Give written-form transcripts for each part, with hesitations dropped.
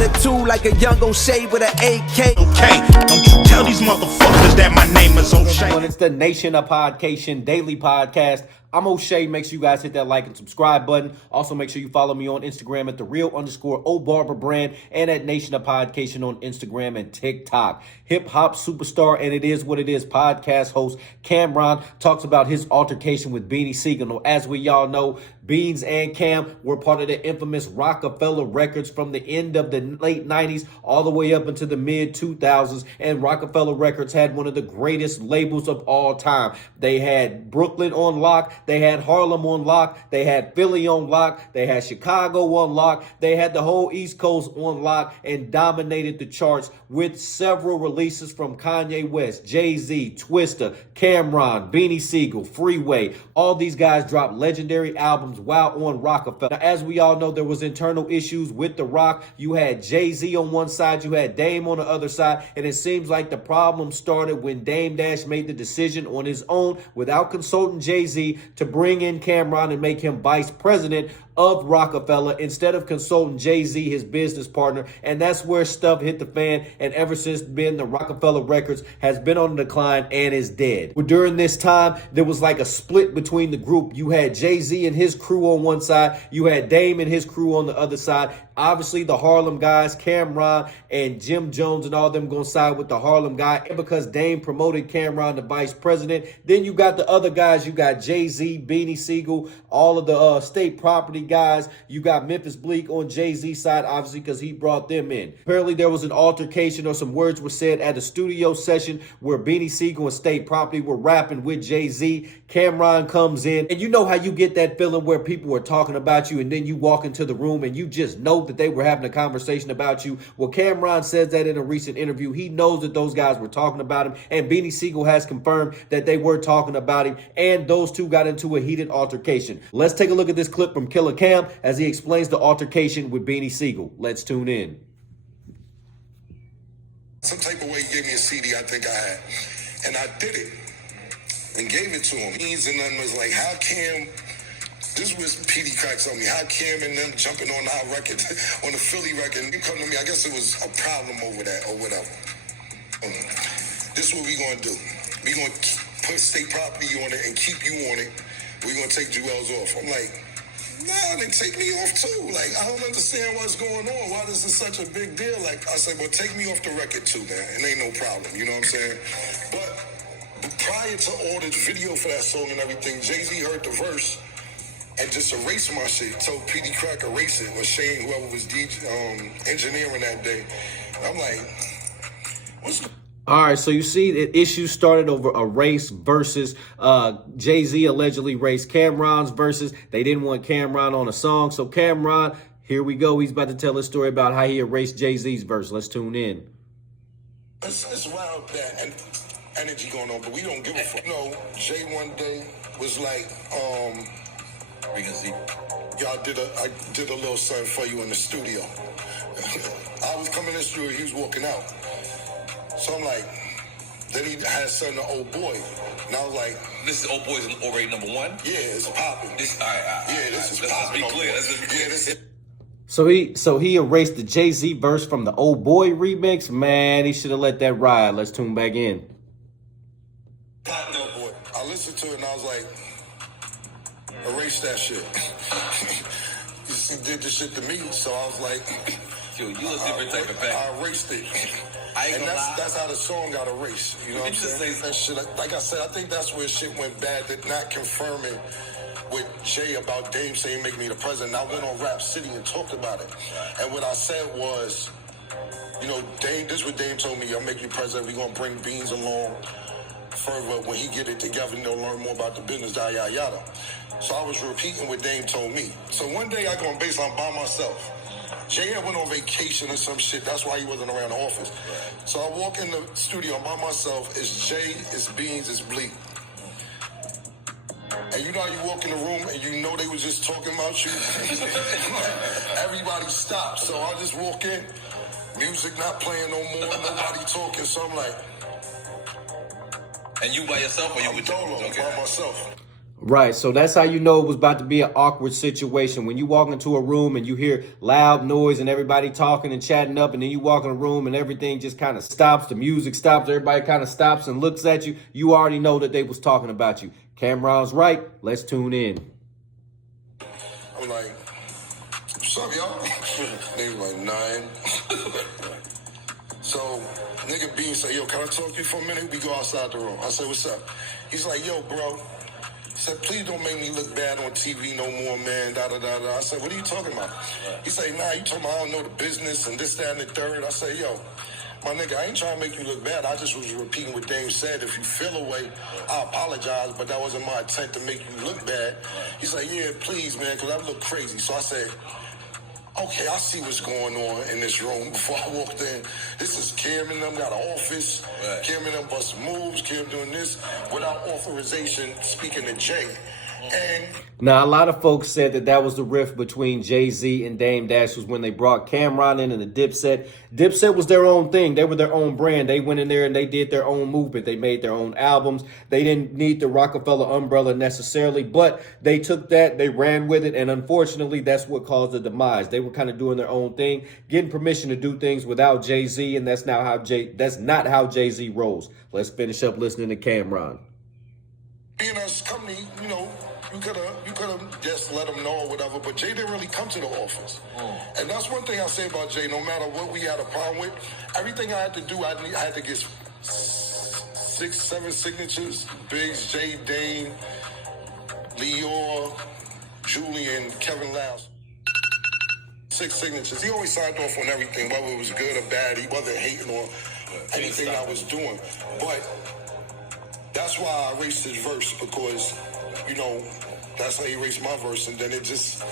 with a 2 like a young O'Shea with an AK. Okay, don't you tell these motherfuckers that my name is O'Shea. It's the Nation of Podcation Daily Podcast. I'm O'Shea. Make sure you guys hit that like and subscribe button. Also, make sure you follow me on Instagram at @the_real_O_Barber brand and at Nation of Podcation on Instagram and TikTok. Hip hop superstar and It Is What It Is podcast host Cam'ron talks about his altercation with Beanie Sigel. Now, as we all know, Beans and Cam were part of the infamous Rocafella records from the end of the late 90s all the way up into the mid 2000s. And Rocafella Records had one of the greatest labels of all time. They had Brooklyn on lock. They had Harlem on lock. They had Philly on lock. They had Chicago on lock. They had the whole East Coast on lock and dominated the charts with several releases from Kanye West, Jay-Z, Twista, Cam'ron, Beanie Sigel, Freeway. All these guys dropped legendary albums while on Rocafella. Now, as we all know, there was internal issues with The Roc. You had Jay-Z on one side, you had Dame on the other side, and it seems like the problem started when Dame Dash made the decision on his own without consulting Jay-Z to bring in Cam'ron and make him vice president of Rocafella instead of consulting Jay-Z, his business partner. And that's where stuff hit the fan. And ever since then, the Rocafella Records has been on the decline and is dead. But during this time, there was like a split between the group. You had Jay-Z and his crew on one side. You had Dame and his crew on the other side. Obviously, the Harlem guys, Cam'ron and Jim Jones and all of them going to side with the Harlem guy. And because Dame promoted Cam'ron to vice president, then you got the other guys. You got Jay-Z, Beanie Sigel, all of the state property guys. You got Memphis Bleak on Jay-Z's side, obviously, because he brought them in. Apparently, there was an altercation or some words were said at a studio session where Beanie Sigel and State Property were rapping with Jay-Z. Cam'ron comes in, and you know how you get that feeling where people are talking about you, and then you walk into the room and you just know that they were having a conversation about you. Well, Cam'ron says that in a recent interview. He knows that those guys were talking about him, and Beanie Sigel has confirmed that they were talking about him, and those two got into a heated altercation. Let's take a look at this clip from Killer Cam as he explains the altercation with Beanie Sigel. Let's tune in. Some type of way he gave me a CD I think I had, and I did it and gave it to him. He's and then was like, how Cam, this was PD Crack told me, how Cam and them jumping on our record, on the Philly record, and you come to me, I guess it was a problem over that or whatever. This is what we gonna do. We gonna put State Property on it and keep you on it. We gonna take Jewels off. I'm like, nah, they take me off too. Like, I don't understand what's going on. Why this is such a big deal? Like, I said, well, take me off the record too, man. It ain't no problem. You know what I'm saying? But prior to all the video for that song and everything, Jay-Z heard the verse and just erased my shit. Told PD Crack erase it. Was Shane, whoever was engineering that day. And I'm like, what's going on? All right, so you see the issue started over a race versus Jay-Z allegedly raced Cam'ron's versus. They didn't want Cam'ron on a song. So Cam'ron, here we go. He's about to tell his story about how he erased Jay-Z's verse. Let's tune in. It's wild that energy going on, but we don't give a fuck. You know, Jay one day was like, we can see. Yo, I did a little something for you in the studio. I was coming in the studio, he was walking out. So I'm like, then he had something to Old Boy. And I was like, this is Old Boy's already number one? Yeah, it's popping. This, all right. This is Let's popping. be clear. This is So he erased the Jay-Z verse from the Old Boy remix. Man, he should have let that ride. Let's tune back in. Old Boy. I listened to it and I was like, erase that shit. He did this shit to me, so I was like, yo, you a different type of back. I erased it. And that's how the song got erased. You know what I'm saying? That shit, like I said, I think that's where shit went bad. That not confirming with Jay about Dame saying make me the president. I went on Rap City and talked about it. And what I said was, you know, Dame, this is what Dame told me, I'll make you president. We're going to bring Beans along further when he get it together and they'll learn more about the business, yada, yada, yada. So I was repeating what Dame told me. So one day I go on baseline by myself. Jay had went on vacation or some shit. That's why he wasn't around the office. So I walk in the studio by myself. It's Jay, it's Beans, it's Bleak. And you know how you walk in the room and you know they was just talking about you? Everybody stopped. So I just walk in, music not playing no more, nobody talking. So I'm like... And you by yourself or you with Dolo, by myself. Right, so that's how you know it was about to be an awkward situation. When you walk into a room and you hear loud noise and everybody talking and chatting up, and then you walk in a room and everything just kind of stops, the music stops, everybody kind of stops and looks at you, you already know that they was talking about you. Cameron's right, let's tune in. I'm like, what's up, y'all? Nigga like 9. So, nigga Beanie say, yo, can I talk to you for a minute? We go outside the room. I said, what's up? He's like, yo, bro. He said, please don't make me look bad on TV no more, man, da-da-da-da. I said, what are you talking about? He said, nah, you talking about I don't know the business and this, that, and the third. I said, yo, my nigga, I ain't trying to make you look bad. I just was repeating what Dame said. If you feel away, I apologize, but that wasn't my intent to make you look bad. He's like, yeah, please, man, because I look crazy. So I said, okay, I see what's going on in this room before I walked in. This is Cam and them got an office. Right. Cam and them bust moves. Cam doing this without authorization, speaking to Jay. And now, a lot of folks said that that was the rift between Jay-Z and Dame Dash was when they brought Cameron in and the Dipset. Dipset was their own thing. They were their own brand. They went in there and they did their own movement. They made their own albums. They didn't need the Roc-A-Fella umbrella necessarily, but they took that, they ran with it, and unfortunately, that's what caused the demise. They were kind of doing their own thing, getting permission to do things without Jay-Z, and that's not how Jay-Z rolls. Let's finish up listening to Cameron. being us company, you know, you could have just let him know or whatever, but Jay didn't really come to the office. And that's one thing I say about Jay, no matter what we had a problem with, everything I had to do, I had to get 6, 7 signatures. Biggs, Jay, Dane, Leor, Julian, Kevin Louse. 6 signatures. He always signed off on everything, whether it was good or bad. He wasn't hating on anything I was doing. But that's why I erased his verse, because, you know, that's how he erased my verse, and then it just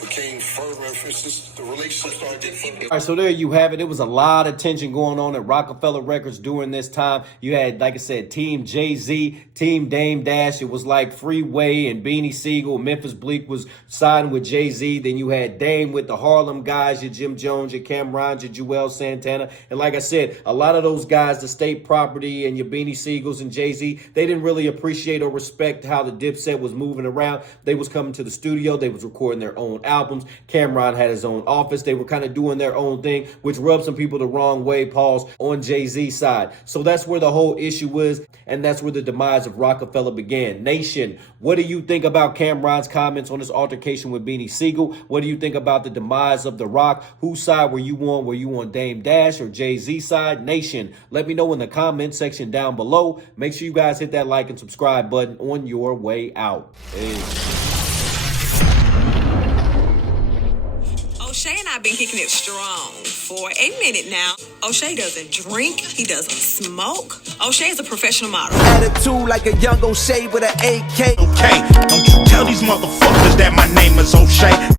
became further. It's just the relationship started getting further. All right, so there you have it. It was a lot of tension going on at Roc-A-Fella Records during this time. You had, like I said, Team Jay-Z, Team Dame Dash. It was like Freeway and Beanie Sigel. Memphis Bleak was signed with Jay-Z. Then you had Dame with the Harlem guys, your Jim Jones, your Cameron, your Joel Santana. And like I said, a lot of those guys, the State Property and your Beanie Sigels and Jay-Z, they didn't really appreciate or respect how the Dipset was moving around. They was coming to the studio. They was recording their own albums. Cameron had his own office. They were kind of doing their own thing, which rubbed some people the wrong way, pause, on Jay-Z's side. So that's where the whole issue was, and that's where the demise of Roc-A-Fella began. Nation, what do you think about Cameron's comments on this altercation with Beanie Sigel? What do you think about the demise of The Roc? Whose side were you on? Were you on Dame Dash or Jay-Z side? Nation, let me know in the comment section down below. Make sure you guys hit that like and subscribe button on your way out. O'Shea and I have been kicking it strong for a minute now. O'Shea doesn't drink. He doesn't smoke. O'Shea is a professional model. Attitude like a young O'Shea with an AK. Okay, don't you tell these motherfuckers that my name is O'Shea.